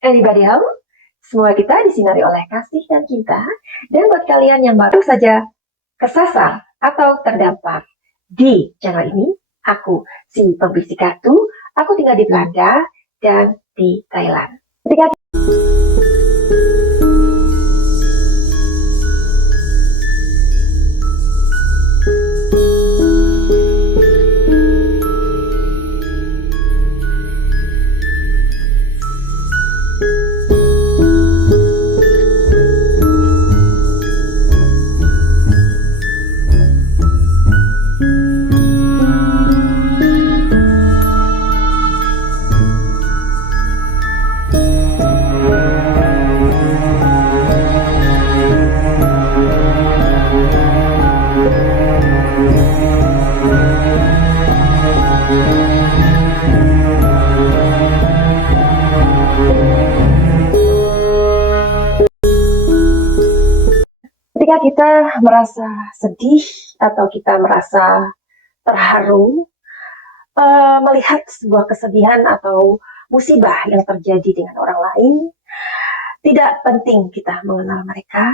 Anybody home? Semua kita disinari oleh kasih dan cinta. Dan buat kalian yang baru saja kesasar atau terdampar di channel ini, aku si pembisik kartu, aku tinggal di Belanda dan di Thailand. Ketika kita merasa sedih atau kita merasa terharu melihat sebuah kesedihan atau musibah yang terjadi dengan orang lain, tidak penting kita mengenal mereka,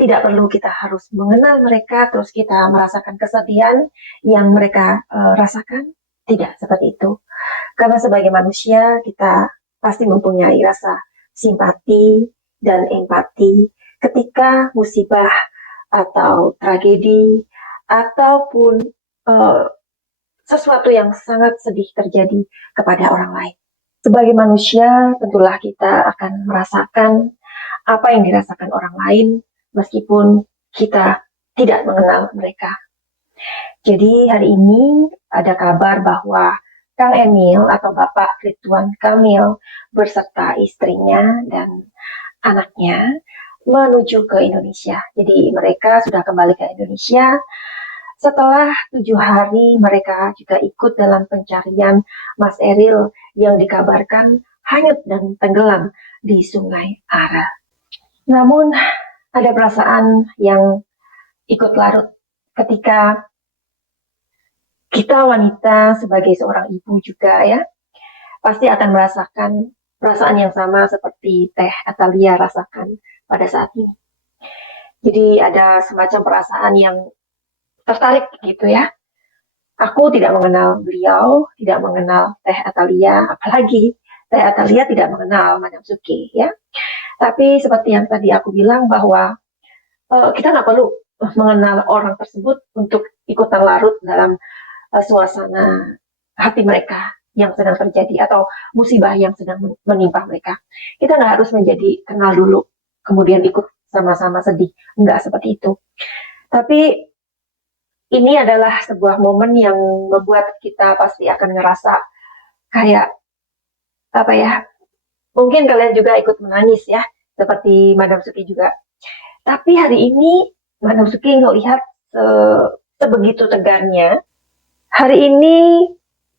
tidak perlu kita harus mengenal mereka terus kita merasakan kesedihan yang mereka rasakan, tidak seperti itu. Karena sebagai manusia kita pasti mempunyai rasa simpati dan empati ketika musibah atau tragedi ataupun sesuatu yang sangat sedih terjadi kepada orang lain. Sebagai manusia, tentulah kita akan merasakan apa yang dirasakan orang lain meskipun kita tidak mengenal mereka. Jadi hari ini ada kabar bahwa Kang Emil atau Bapak Ridwan Kamil beserta istrinya dan anaknya menuju ke Indonesia. Jadi mereka sudah kembali ke Indonesia. Setelah 7 hari mereka juga ikut dalam pencarian Mas Eril yang dikabarkan hanyut dan tenggelam di Sungai Are. Namun ada perasaan yang ikut larut ketika kita wanita sebagai seorang ibu juga ya, pasti akan merasakan perasaan yang sama seperti Teh Atalia rasakan pada saat ini. Jadi ada semacam perasaan yang tertarik gitu ya. Aku tidak mengenal beliau, tidak mengenal Teh Atalia, apalagi Teh Atalia tidak mengenal Madam Suki ya. Tapi seperti yang tadi aku bilang bahwa kita nggak perlu mengenal orang tersebut untuk ikutan larut dalam suasana hati mereka yang sedang terjadi atau musibah yang sedang menimpa mereka. Kita nggak harus menjadi kenal dulu, kemudian ikut sama-sama sedih. Nggak seperti itu. Tapi ini adalah sebuah momen yang membuat kita pasti akan ngerasa kayak apa ya, mungkin kalian juga ikut menangis ya, seperti Madam Suki juga. Tapi hari ini Madam Suki ngelihat sebegitu tegarnya. Hari ini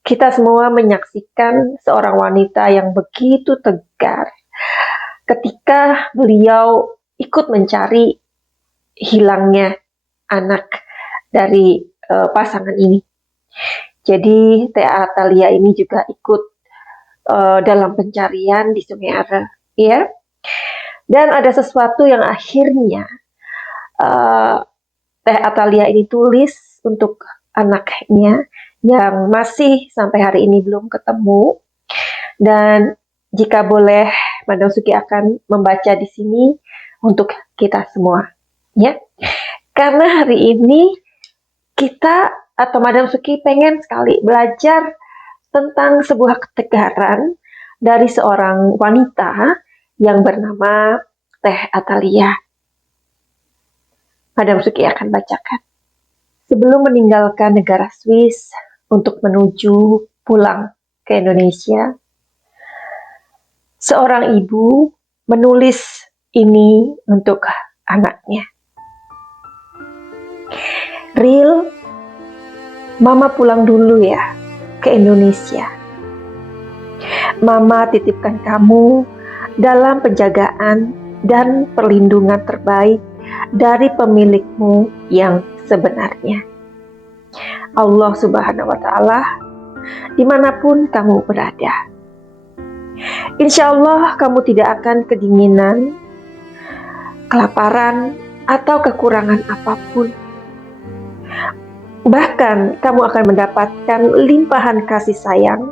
kita semua menyaksikan seorang wanita yang begitu tegar ketika beliau ikut mencari hilangnya anak dari pasangan ini. Jadi Teh Atalia ini juga ikut dalam pencarian di Sungai Are, ya. Dan ada sesuatu yang akhirnya Teh Atalia ini tulis untuk anaknya yang masih sampai hari ini belum ketemu. Dan jika boleh, Madam Suki akan membaca di sini untuk kita semua, ya. Karena hari ini kita atau Madam Suki pengen sekali belajar tentang sebuah ketegaran dari seorang wanita yang bernama Teh Atalia. Madam Suki akan bacakan. Sebelum meninggalkan negara Swiss untuk menuju pulang ke Indonesia, seorang ibu menulis ini untuk anaknya. Ril, Mama pulang dulu ya ke Indonesia. Mama titipkan kamu dalam penjagaan dan perlindungan terbaik dari pemilikmu yang sebenarnya. Allah Subhanahu wa Ta'ala, dimanapun kamu berada. Insya Allah kamu tidak akan kedinginan, kelaparan, atau kekurangan apapun. Bahkan kamu akan mendapatkan limpahan kasih sayang,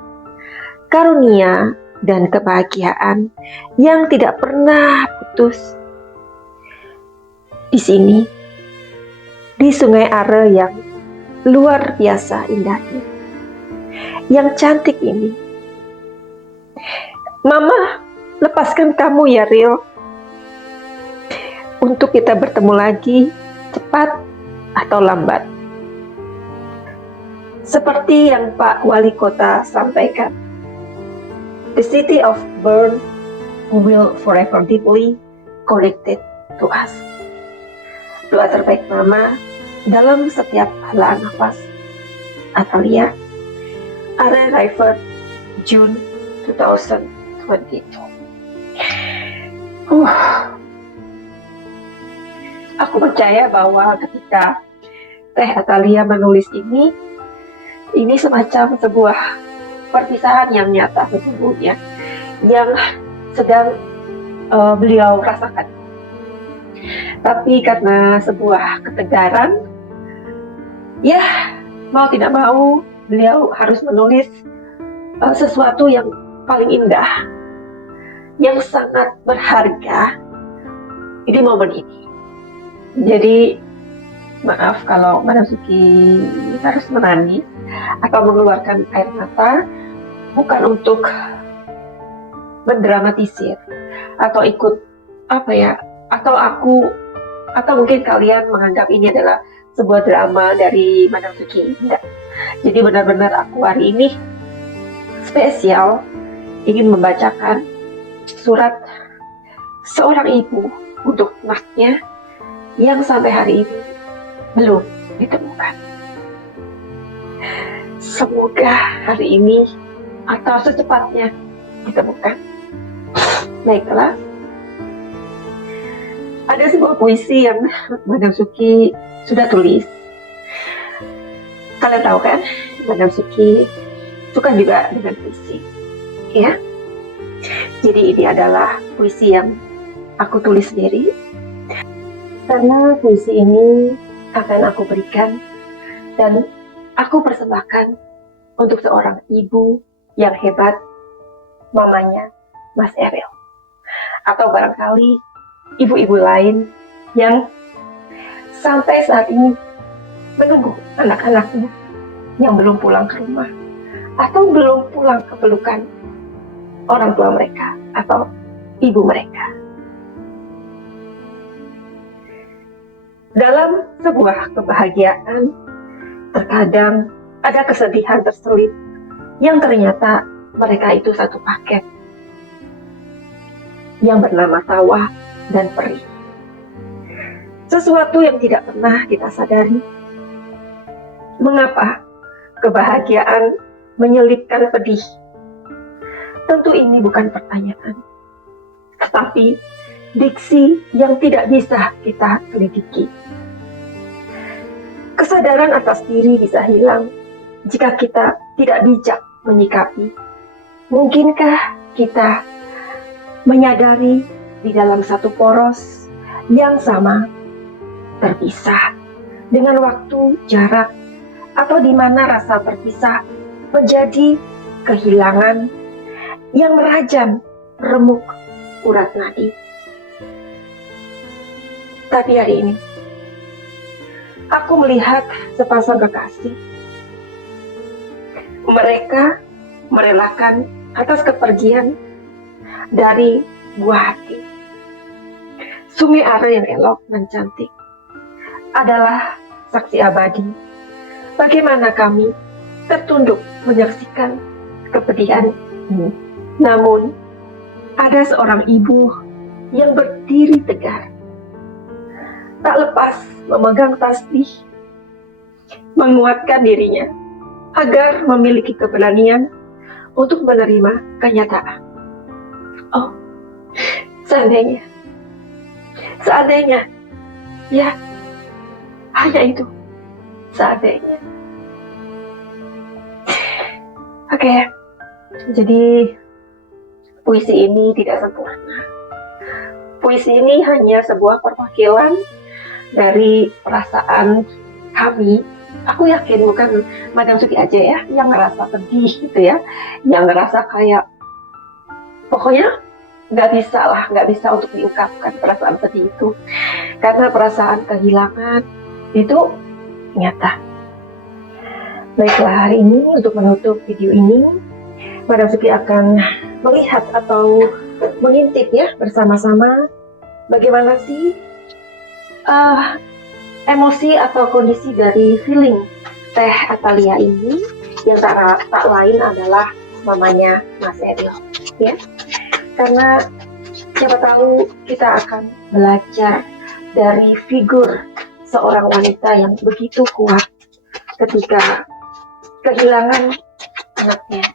karunia, dan kebahagiaan yang tidak pernah putus. Di sini, di Sungai Are yang luar biasa indahnya, yang cantik ini, Mama lepaskan kamu ya Rio, untuk kita bertemu lagi cepat atau lambat. Seperti yang Pak Wali Kota sampaikan, the city of Bern will forever deeply connected to us. Doa terbaik Mama dalam setiap helaan nafas. Atalia, Are River, June 2022. Aku percaya bahwa ketika Teh Atalia menulis ini semacam sebuah perpisahan yang nyata sesungguhnya, yang sedang beliau rasakan. Tapi karena sebuah ketegaran, ya mau tidak mau beliau harus menulis sesuatu yang paling indah, yang sangat berharga di momen ini. Jadi maaf kalau Madam Suki harus menangis atau mengeluarkan air mata, bukan untuk mendramatisir atau ikut atau mungkin kalian menganggap ini adalah sebuah drama dari Madam Suki. Enggak. Jadi benar-benar aku hari ini spesial ingin membacakan surat seorang ibu untuk anaknya yang sampai hari ini belum ditemukan. Semoga hari ini atau secepatnya ditemukan. Baiklah. Ada sebuah puisi yang Madam Suki sudah tulis. Kalian tahu kan, Madam Suki suka juga dengan puisi, ya. Jadi ini adalah puisi yang aku tulis sendiri, karena puisi ini akan aku berikan dan aku persembahkan untuk seorang ibu yang hebat, mamanya Mas Eril, atau barangkali ibu-ibu lain yang sampai saat ini menunggu anak-anaknya yang belum pulang ke rumah atau belum pulang ke pelukan orang tua mereka atau ibu mereka. Dalam sebuah kebahagiaan, terkadang ada kesedihan terselip yang ternyata mereka itu satu paket yang bernama tawa dan perih. Sesuatu yang tidak pernah kita sadari. Mengapa kebahagiaan menyelipkan pedih? Tentu ini bukan pertanyaan, tetapi diksi yang tidak bisa kita selidiki. Kesadaran atas diri bisa hilang jika kita tidak bijak menyikapi. Mungkinkah kita menyadari di dalam satu poros yang sama, terpisah dengan waktu, jarak, atau di mana rasa terpisah menjadi kehilangan yang merajam remuk urat nadi. Tapi hari ini, aku melihat sepasang kekasih. Mereka merelakan atas kepergian dari buah hati. Sungai Are yang elok dan cantik adalah saksi abadi bagaimana kami tertunduk menyaksikan kepedihan ini. Namun, ada seorang ibu yang berdiri tegar, tak lepas memegang tasbih, menguatkan dirinya agar memiliki keberanian untuk menerima kenyataan. Oh, seandainya, ya, hanya itu, seandainya. Oke, jadi puisi ini tidak sempurna. Puisi ini hanya sebuah perwakilan dari perasaan kami. Aku yakin bukan Madam Suki aja ya yang ngerasa sedih gitu ya, yang ngerasa kayak pokoknya nggak bisa untuk diungkapkan perasaan sedih itu, karena perasaan kehilangan itu nyata. Baiklah, hari ini untuk menutup video ini, Madam Suki akan melihat atau mengintip ya bersama-sama bagaimana sih emosi atau kondisi dari feeling Teh Atalia ini, yang tak lain adalah mamanya Mas Eril ya. Karena siapa tahu kita akan belajar dari figur seorang wanita yang begitu kuat ketika kehilangan anaknya.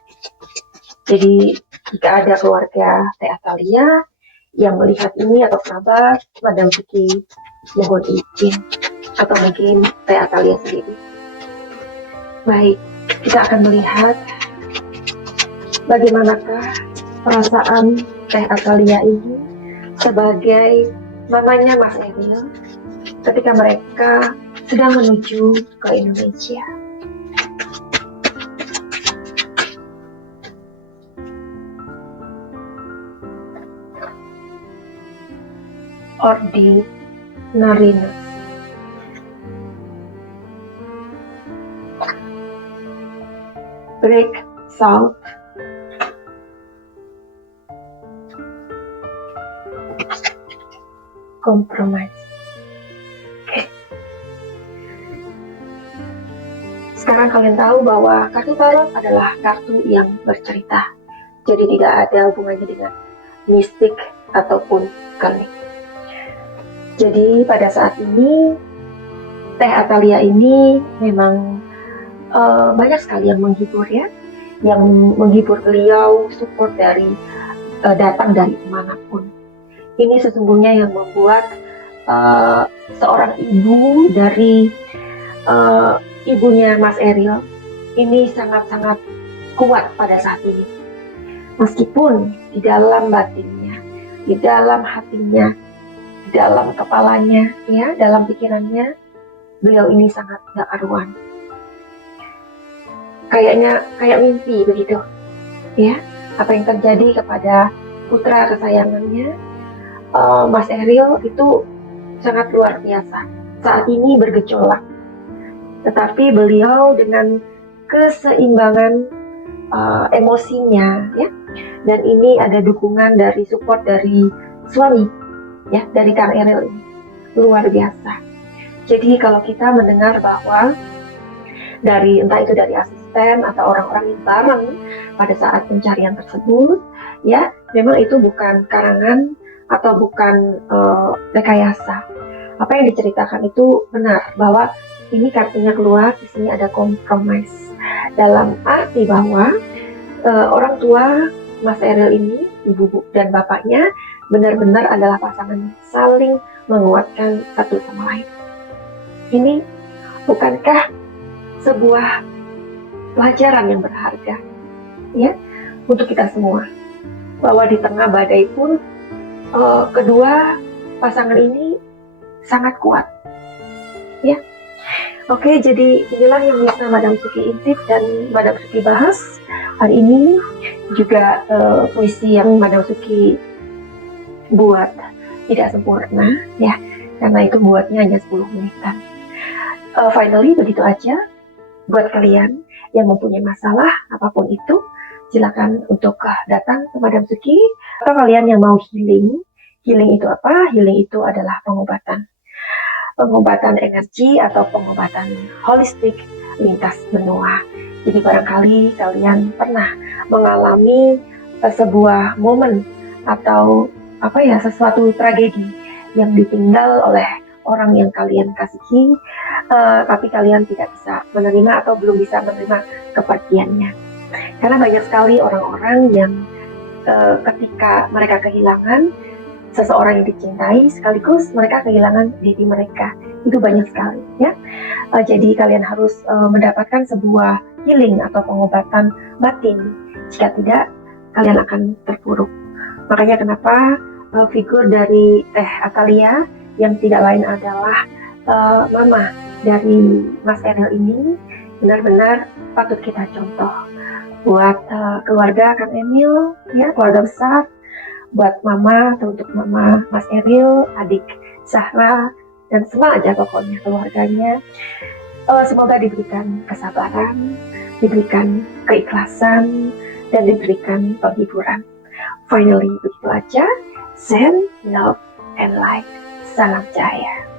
Jadi jika ada keluarga Teh Atalia yang melihat ini atau kerabat, Madam Suki mohon izin, atau mungkin Teh Atalia sendiri. Baik, kita akan melihat bagaimanakah perasaan Teh Atalia ini sebagai mamanya Mas Eril ketika mereka sedang menuju ke Indonesia. Ordinariness. Break salt. Compromise. Oke. Sekarang kalian tahu bahwa kartu tarot adalah kartu yang bercerita. Jadi tidak ada hubungannya dengan mistik ataupun klinik. Jadi pada saat ini Teh Atalia ini memang banyak sekali yang menghibur ya, yang menghibur beliau, support dari datang dari manapun. Ini sesungguhnya yang membuat seorang ibu dari ibunya Mas Eril ini sangat-sangat kuat pada saat ini. Meskipun di dalam batinnya, di dalam hatinya, di dalam kepalanya, ya, dalam pikirannya, beliau ini sangat gak karuan. Kayaknya kayak mimpi begitu, ya, apa yang terjadi kepada putra kesayangannya, Mas Eril itu sangat luar biasa. Saat ini bergejolak, tetapi beliau dengan keseimbangan emosinya, ya, dan ini ada dukungan dari support dari suami, ya, dari Kang Eril ini luar biasa. Jadi kalau kita mendengar bahwa dari entah itu dari asisten atau orang-orang yang bareng pada saat pencarian tersebut, ya, memang itu bukan karangan atau bukan rekayasa. Apa yang diceritakan itu benar, bahwa ini kartunya keluar, di sini ada compromise, dalam arti bahwa orang tua Mas Eril ini, ibu dan bapaknya benar-benar adalah pasangan saling menguatkan satu sama lain. Ini bukankah sebuah pelajaran yang berharga, ya, untuk kita semua, bahwa di tengah badai pun kedua pasangan ini sangat kuat, ya. Oke, jadi inilah yang bisa Madam Suki intip dan Madam Suki bahas hari ini. Juga puisi yang Madam Suki buat tidak sempurna, ya, karena itu buatnya hanya 10 menitan. Finally begitu aja. Buat kalian yang mempunyai masalah apapun itu, silakan untuk datang ke Madam Suki. Atau kalian yang mau healing, healing itu apa? Healing itu adalah pengobatan energi atau pengobatan holistik lintas benua. Jadi barangkali kalian pernah mengalami sebuah momen atau sesuatu tragedi yang ditinggal oleh orang yang kalian kasihi, tapi kalian tidak bisa menerima atau belum bisa menerima kepergiannya. Karena banyak sekali orang-orang yang ketika mereka kehilangan seseorang yang dicintai, sekaligus mereka kehilangan diri mereka. Itu banyak sekali, ya. Jadi kalian harus mendapatkan sebuah healing atau pengobatan batin. Jika tidak, kalian akan terpuruk. Makanya kenapa figur dari Teh Atalia yang tidak lain adalah mama dari Mas Eril ini benar-benar patut kita contoh buat keluarga Kang Emil, ya keluarga besar, buat mama, untuk mama Mas Eril, adik Zahra, dan semua aja pokoknya keluarganya. Semoga diberikan kesabaran, diberikan keikhlasan, dan diberikan penghiburan. Finally, begitu aja. Send love and light. Salam cahaya.